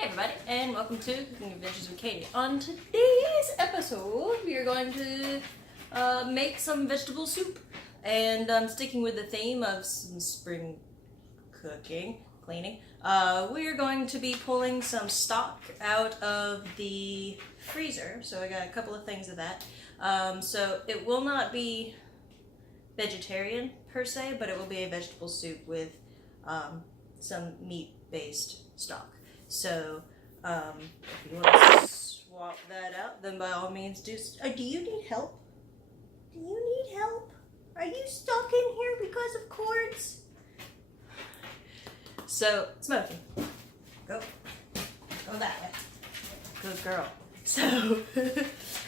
Hey everybody, and welcome to Cooking Adventures with Katie. On today's episode, we are going to make some vegetable soup. And sticking with the theme of some spring cleaning, we are going to be pulling some stock out of the freezer. So I got a couple of things of that. So it will not be vegetarian per se, but it will be a vegetable soup with some meat-based stock. So, if you want to swap that out, then by all means do. Do you need help? Do you need help? Are you stuck in here because of cords? So, Smokey, go that way. Good girl.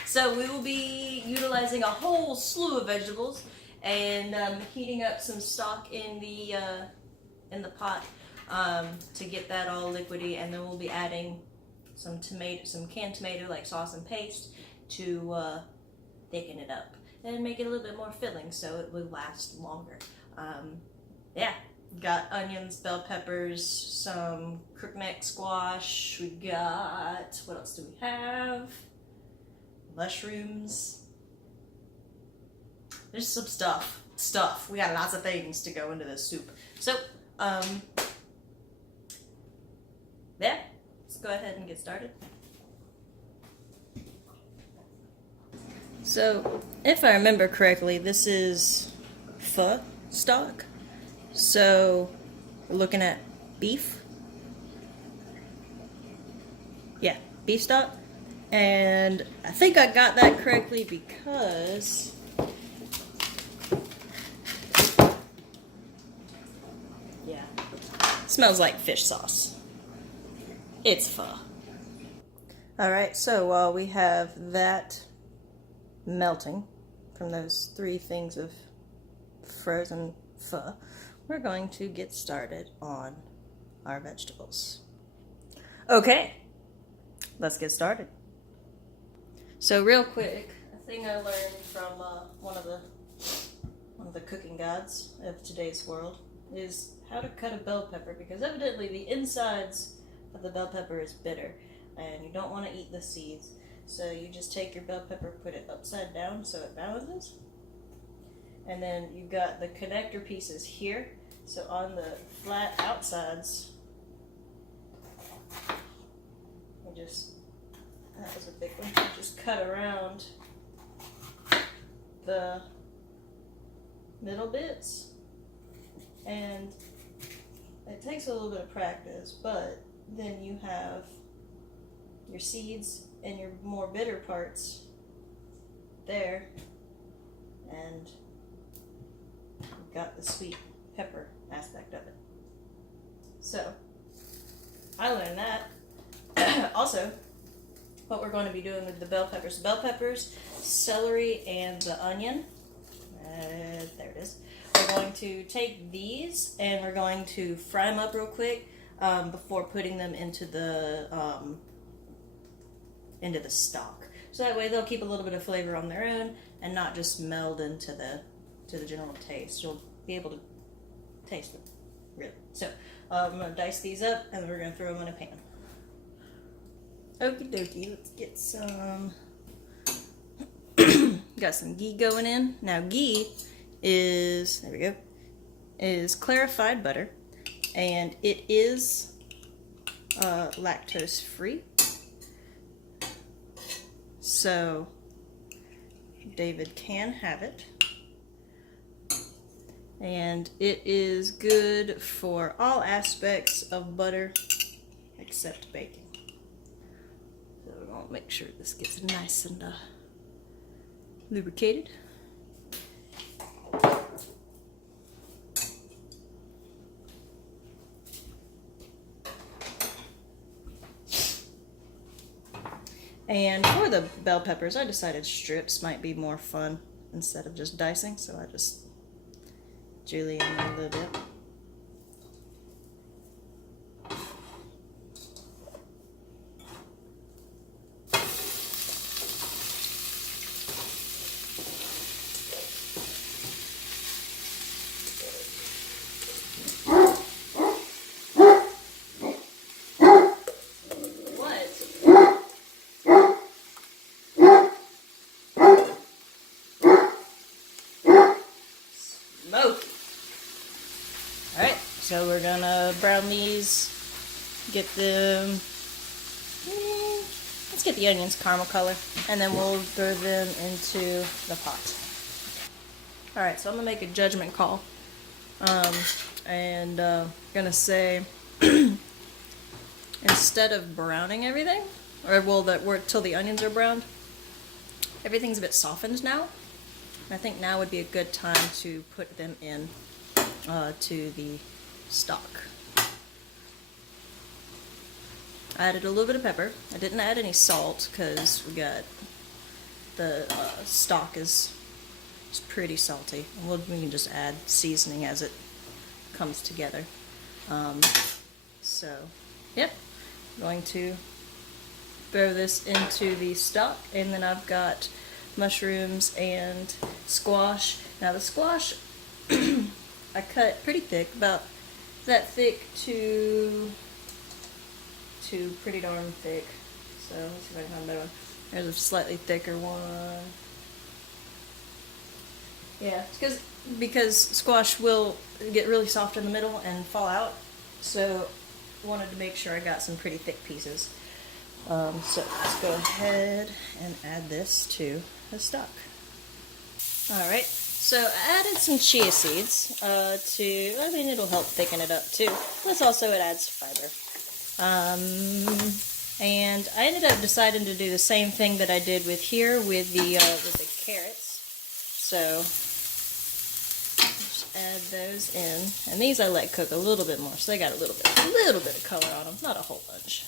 So we will be utilizing a whole slew of vegetables and heating up some stock in the pot. To get that all liquidy, and then we'll be adding some canned tomato like sauce and paste to thicken it up and make it a little bit more filling so it would last longer. Yeah, got onions, bell peppers, some crookneck squash. We got, what else do we have? Mushrooms. There's some stuff. We got lots of things to go into this soup. So, yeah, let's go ahead and get started. So, if I remember correctly, this is pho stock. So, we're looking at beef. Yeah, beef stock. And I think I got that correctly because yeah, it smells like fish sauce. It's pho. Alright, so while we have that melting from those 3 things of frozen pho, we're going to get started on our vegetables. Okay, let's get started. So real quick, a thing I learned from one of the cooking gods of today's world is how to cut a bell pepper, because evidently the insides of the bell pepper is bitter and you don't want to eat the seeds, so you just take your bell pepper, put it upside down so it balances, and then you've got the connector pieces here, so on the flat outsides you just, that was a big one, you just cut around the middle bits, and it takes a little bit of practice, but then you have your seeds and your more bitter parts there, and you've got the sweet pepper aspect of it. So, I learned that. Also, what we're going to be doing with the bell peppers, celery, and the onion, there it is. We're going to take these and we're going to fry them up real quick before putting them into the stock. So that way they'll keep a little bit of flavor on their own and not just meld into the general taste. You'll be able to taste them, really. So I'm going to dice these up and we're going to throw them in a pan. Okie dokie, let's get some. Got some ghee going in. Now ghee is, there we go, is clarified butter, and it is lactose free. So David can have it. And it is good for all aspects of butter except bacon. So we're going to make sure this gets nice and lubricated. And for the bell peppers, I decided strips might be more fun instead of just dicing, so I just julienne a little bit. smoky. Alright, so we're gonna brown these, get them, let's get the onions caramel color, and then we'll throw them into the pot. Alright, so I'm gonna make a judgment call. Gonna say, instead of browning everything, or well, till the onions are browned, everything's a bit softened now. I think now would be a good time to put them in to the stock. I added a little bit of pepper. I didn't add any salt because we got the stock is pretty salty. We can just add seasoning as it comes together. So, yep, I'm going to throw this into the stock, and then I've got mushrooms and squash. Now the squash I cut pretty thick, about that thick to pretty darn thick. So let's see if I can find a better one. There's a slightly thicker one. Yeah, because squash will get really soft in the middle and fall out. So I wanted to make sure I got some pretty thick pieces. So let's go ahead and add this to the stock. Alright, so I added some chia seeds it'll help thicken it up too. Plus also it adds fiber. And I ended up deciding to do the same thing that I did with here with the carrots. So just add those in, and these I let cook a little bit more, so they got a little bit of color on them, not a whole bunch.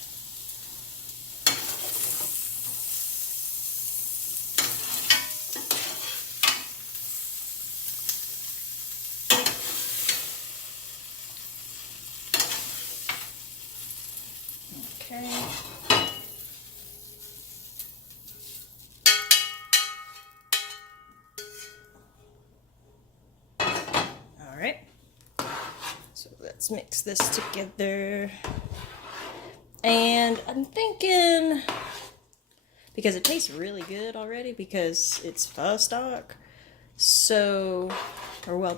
Okay. All right. So let's mix this together. And I'm thinking, because it tastes really good already because it's pho stock,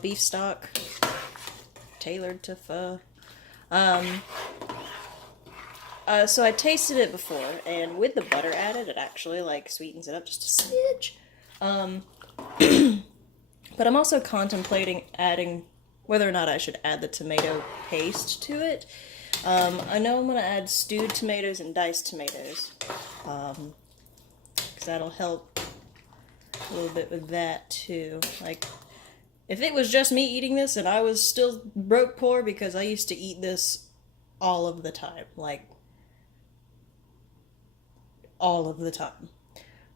beef stock, tailored to pho. So I tasted it before, and with the butter added, it actually sweetens it up just a smidge. But I'm also contemplating adding whether or not I should add the tomato paste to it. I know I'm going to add stewed tomatoes and diced tomatoes, because that'll help a little bit with that too. If it was just me eating this and I was still broke poor, because I used to eat this all of the time, all of the time.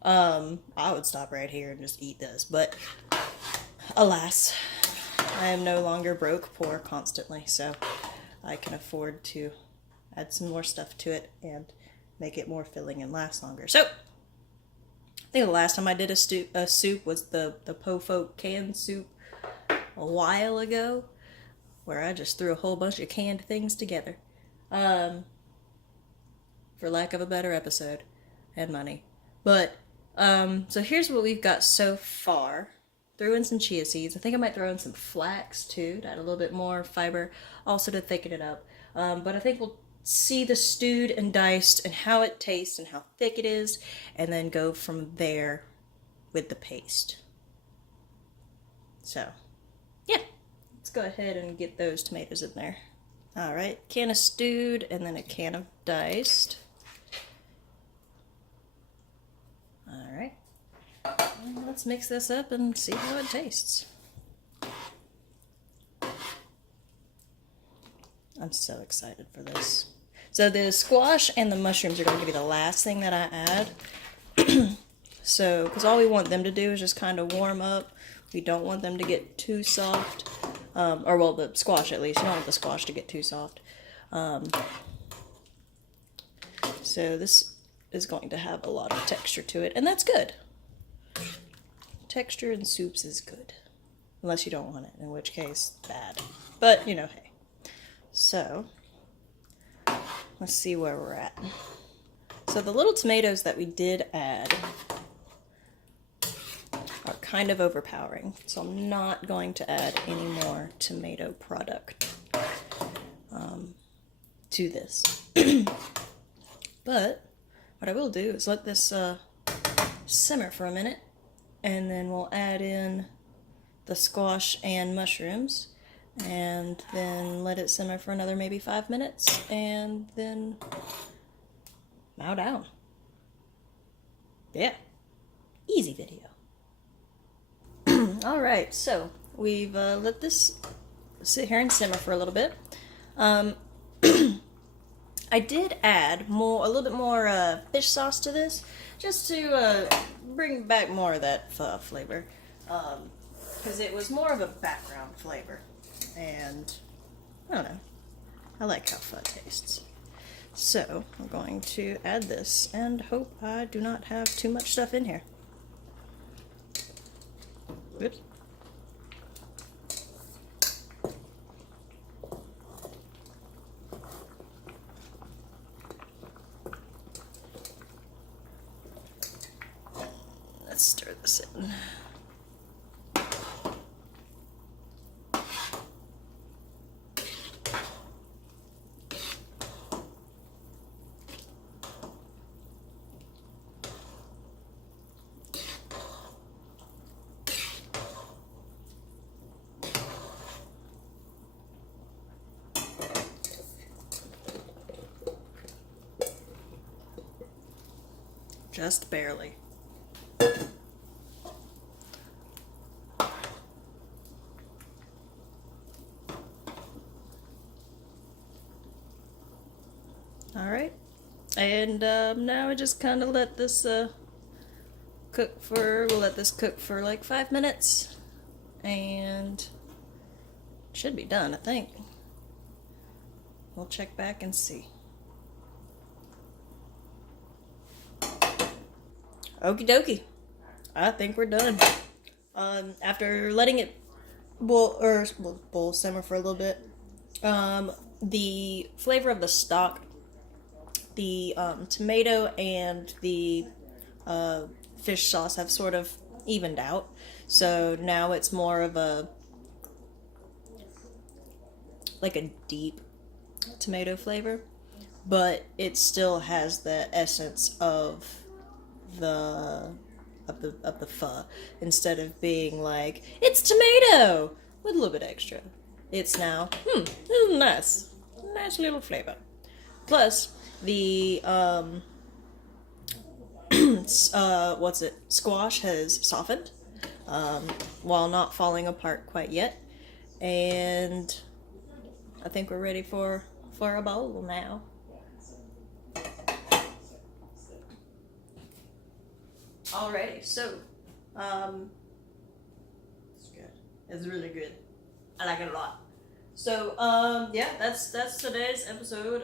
I would stop right here and just eat this, but alas, I am no longer broke poor constantly, so I can afford to add some more stuff to it and make it more filling and last longer. So, I think the last time I did a soup was the Po Folk canned soup a while ago, where I just threw a whole bunch of canned things together. For lack of a better episode. And money. But, so here's what we've got so far. Threw in some chia seeds. I think I might throw in some flax too, to add a little bit more fiber, also to thicken it up. But I think we'll see the stewed and diced and how it tastes and how thick it is, and then go from there with the paste. So, yeah. Let's go ahead and get those tomatoes in there. Alright, can of stewed and then a can of diced. Alright, well, let's mix this up and see how it tastes. I'm so excited for this. So the squash and the mushrooms are going to be the last thing that I add. So, because all we want them to do is just kind of warm up. We don't want them to get too soft. The squash at least. You don't want the squash to get too soft. So this is going to have a lot of texture to it, and that's good. Texture in soups is good. Unless you don't want it, in which case, bad. But, hey. So, let's see where we're at. So the little tomatoes that we did add are kind of overpowering. So I'm not going to add any more tomato product to this. But what I will do is let this simmer for a minute, and then we'll add in the squash and mushrooms, and then let it simmer for another maybe 5 minutes, and then mow down. Yeah, easy video. All right, so we've let this sit here and simmer for a little bit. I did add a little bit more fish sauce to this, just to bring back more of that pho flavor, because it was more of a background flavor, and I don't know, I like how pho tastes. So I'm going to add this and hope I do not have too much stuff in here. Oops. Let's stir this in. Just barely. Alright, and now I just kind of let this we'll let this cook for like 5 minutes, and it should be done, I think. We'll check back and see. Okie dokie. I think we're done. After letting it boil simmer for a little bit, the flavor of the stock, the tomato, and the fish sauce have sort of evened out. So now it's more of a deep tomato flavor, but it still has the essence of the pho, instead of being like, it's tomato with a little bit extra. It's now, this is nice little flavor. Plus the squash has softened, while not falling apart quite yet, and I think we're ready for a bowl now. Alrighty, so it's good. It's really good. I like it a lot. So yeah, that's today's episode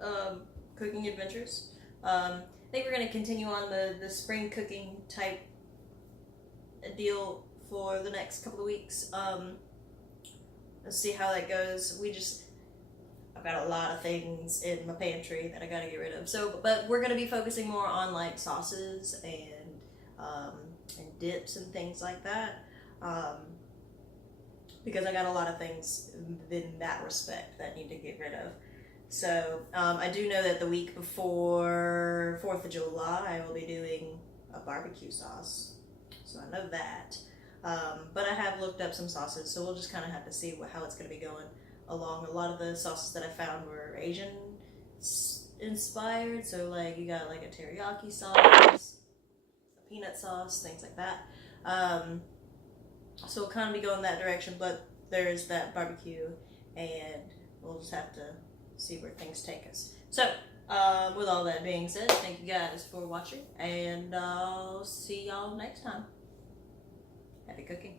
of Cooking Adventures. I think we're gonna continue on the spring cooking type deal for the next couple of weeks. Let's see how that goes. I've got a lot of things in my pantry that I gotta get rid of. So, but we're gonna be focusing more on like sauces and dips and things like that, because I got a lot of things in that respect that I need to get rid of. So I do know that the week before 4th of July I will be doing a barbecue sauce, so I know that. But I have looked up some sauces, so we'll just kind of have to see how it's going to be going along. A lot of the sauces that I found were Asian inspired, so like you got like a teriyaki sauce, a peanut sauce, things like that. So we'll kind of be going that direction, but there's that barbecue, and we'll just have to see where things take us. So with all that being said, thank you guys for watching, and I'll see y'all next time. Happy cooking.